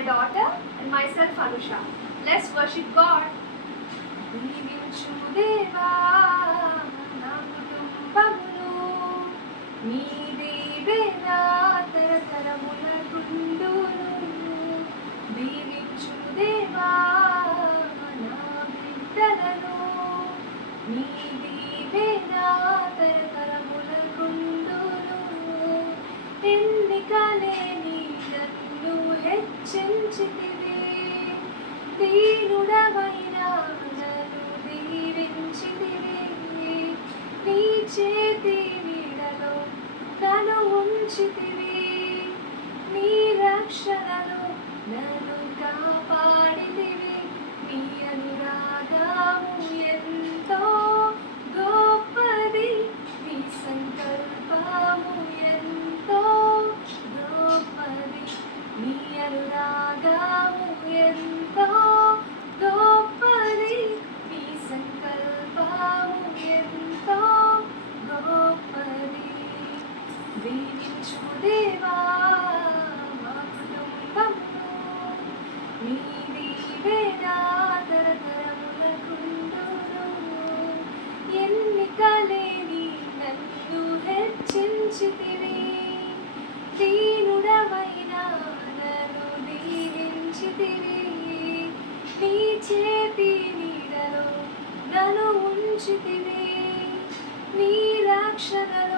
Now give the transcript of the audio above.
my daughter and myself Anusha. Let's worship God. దీవించు దేవా నా కుటుంబమును, నీ దీవెన తరతరములకుండును. దీవించు దేవా నా బిడ్డలను, నీ దీవెన తరతరములకుండును. ఎన్నికలేని నన్ను హెచ్చించితివి, దీనుడవైన నన్ను దీవించితివి. నీ చేతి నీడలో నన్ను ఉంచితివి, నీ రక్షణలో నన్ను కాపాడితివి. నీ అనురాగము ఎంతో గొప్పది, నీ సంకల్పము ఎంతో గొప్పది. నీ అనురాగము ఎంతో గొప్పది, నీ సంకల్పము ఎంతో గొప్పది. దీవించు దేవా మా కుటుంబమును, నీ దీవెన తరతరములకుండును. ఎన్నికలేని నన్ను హెచ్చించితివి, దీనుడవైన నన్ను దీవించితివి. నీ చేతి నీడలో నన్ను ఉంచితివి, నీ రక్షణలో